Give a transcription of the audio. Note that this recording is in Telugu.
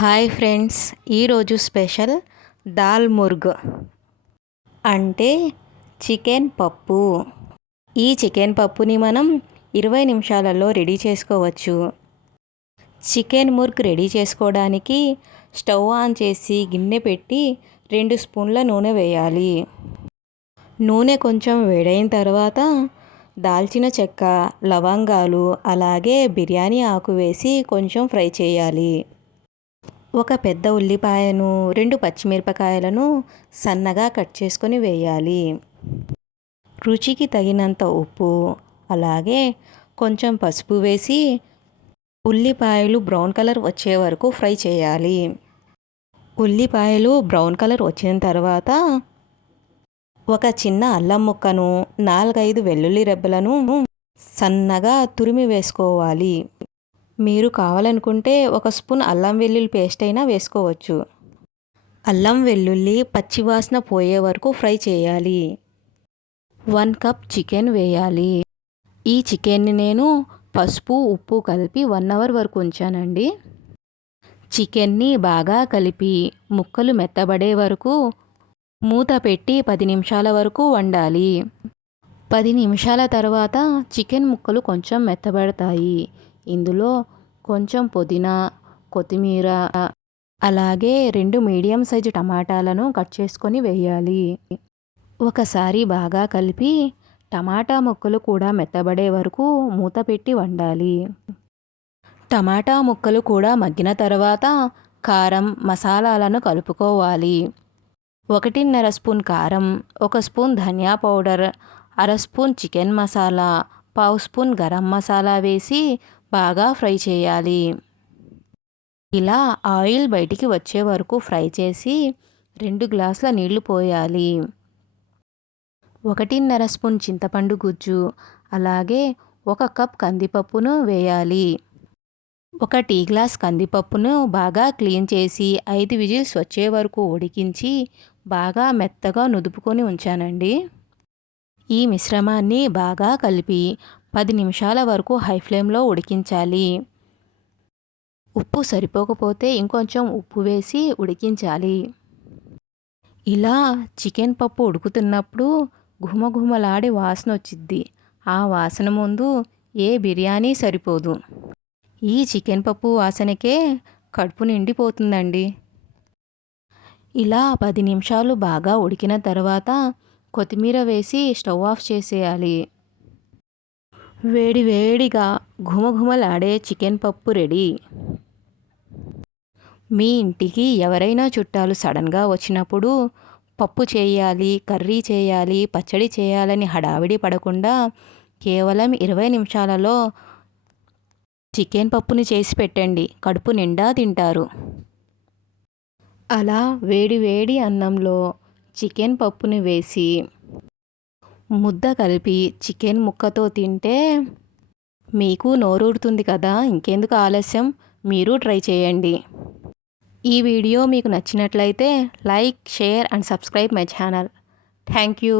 హాయ్ ఫ్రెండ్స్, ఈరోజు స్పెషల్ దాల్ ముర్గ్ అంటే చికెన్ పప్పు. ఈ చికెన్ పప్పుని మనం 20 నిమిషాలలో రెడీ చేసుకోవచ్చు. చికెన్ ముర్గ్ రెడీ చేసుకోవడానికి స్టవ్ ఆన్ చేసి గిన్నె పెట్టి 2 స్పూన్ల నూనె వేయాలి. నూనె కొంచెం వేడైన తర్వాత దాల్చిన చెక్క, లవంగాలు అలాగే బిర్యానీ ఆకు వేసి కొంచెం ఫ్రై చేయాలి. ఒక పెద్ద ఉల్లిపాయను, 2 పచ్చిమిరపకాయలను సన్నగా కట్ చేసుకొని వేయాలి. రుచికి తగినంత ఉప్పు అలాగే కొంచెం పసుపు వేసి ఉల్లిపాయలు బ్రౌన్ కలర్ వచ్చే వరకు ఫ్రై చేయాలి. ఉల్లిపాయలు బ్రౌన్ కలర్ వచ్చిన తర్వాత ఒక చిన్న అల్లం ముక్కను, 4-5 వెల్లుల్లి రెబ్బలను సన్నగా తురిమి వేసుకోవాలి. మీరు కావాలనుకుంటే ఒక స్పూన్ అల్లం వెల్లుల్లి పేస్ట్ అయినా వేసుకోవచ్చు. అల్లం వెల్లుల్లి పచ్చివాసన పోయే వరకు ఫ్రై చేయాలి. 1 కప్ చికెన్ వేయాలి. ఈ చికెన్ని నేను పసుపు, ఉప్పు కలిపి 1 అవర్ వరకు ఉంచానండి. చికెన్ని బాగా కలిపి ముక్కలు మెత్తబడే వరకు మూత పెట్టి 10 నిమిషాల వరకు వండాలి. 10 నిమిషాల తర్వాత చికెన్ ముక్కలు కొంచెం మెత్తబడతాయి. ఇందులో కొంచెం పుదీనా, కొత్తిమీర అలాగే 2 మీడియం సైజు టమాటాలను కట్ చేసుకొని వేయాలి. ఒకసారి బాగా కలిపి టమాటా ముక్కలు కూడా మెత్తబడే వరకు మూత పెట్టి వండాలి. టమాటా ముక్కలు కూడా మగ్గిన తర్వాత కారం, మసాలాలను కలుపుకోవాలి. 1.5 స్పూన్ కారం, 1 స్పూన్ ధనియా powder, 1/2 spoon chicken masala, 1/2 spoon garam masala వేసి బాగా ఫ్రై చేయాలి. ఇలా ఆయిల్ బయటికి వచ్చే వరకు ఫ్రై చేసి 2 గ్లాసుల నీళ్లు పోయాలి. 1.5 స్పూన్ చింతపండు గుజ్జు అలాగే 1 కప్ కందిపప్పును వేయాలి. 1 టీ గ్లాస్ కందిపప్పును బాగా క్లీన్ చేసి 5 విజిల్స్ వచ్చే వరకు ఉడికించి బాగా మెత్తగా నుదుపుకొని ఉంచానండి. ఈ మిశ్రమాన్ని బాగా కలిపి 10 నిమిషాల వరకు హై ఫ్లేమ్లో ఉడికించాలి. ఉప్పు సరిపోకపోతే ఇంకొంచెం ఉప్పు వేసి ఉడికించాలి. ఇలా చికెన్ పప్పు ఉడుకుతున్నప్పుడు ఘుమఘుమలాడే వాసన వచ్చిద్ది. ఆ వాసన ముందు ఏ బిర్యానీ సరిపోదు. ఈ చికెన్ పప్పు వాసనకే కడుపు నిండిపోతుందండి. ఇలా 10 నిమిషాలు బాగా ఉడికిన తర్వాత కొత్తిమీర వేసి స్టవ్ ఆఫ్ చేసేయాలి. వేడి వేడిగా ఘుమఘుమలాడే చికెన్ పప్పు రెడీ. మీ ఇంటికి ఎవరైనా చుట్టాలు సడన్గా వచ్చినప్పుడు పప్పు చేయాలి, కర్రీ చేయాలి, పచ్చడి చేయాలని హడావిడి పడకుండా కేవలం 20 నిమిషాలలో చికెన్ పప్పుని చేసి పెట్టండి. కడుపు నిండా తింటారు. అలా వేడి వేడి అన్నంలో చికెన్ పప్పుని వేసి ముద్ద కలిపి చికెన్ ముక్కతో తింటే మీకు నోరూరుతుంది కదా. ఇంకెందుకు ఆలస్యం, మీరు ట్రై చేయండి. ఈ వీడియో మీకు నచ్చినట్లయితే like, share and subscribe my channel. Thank you.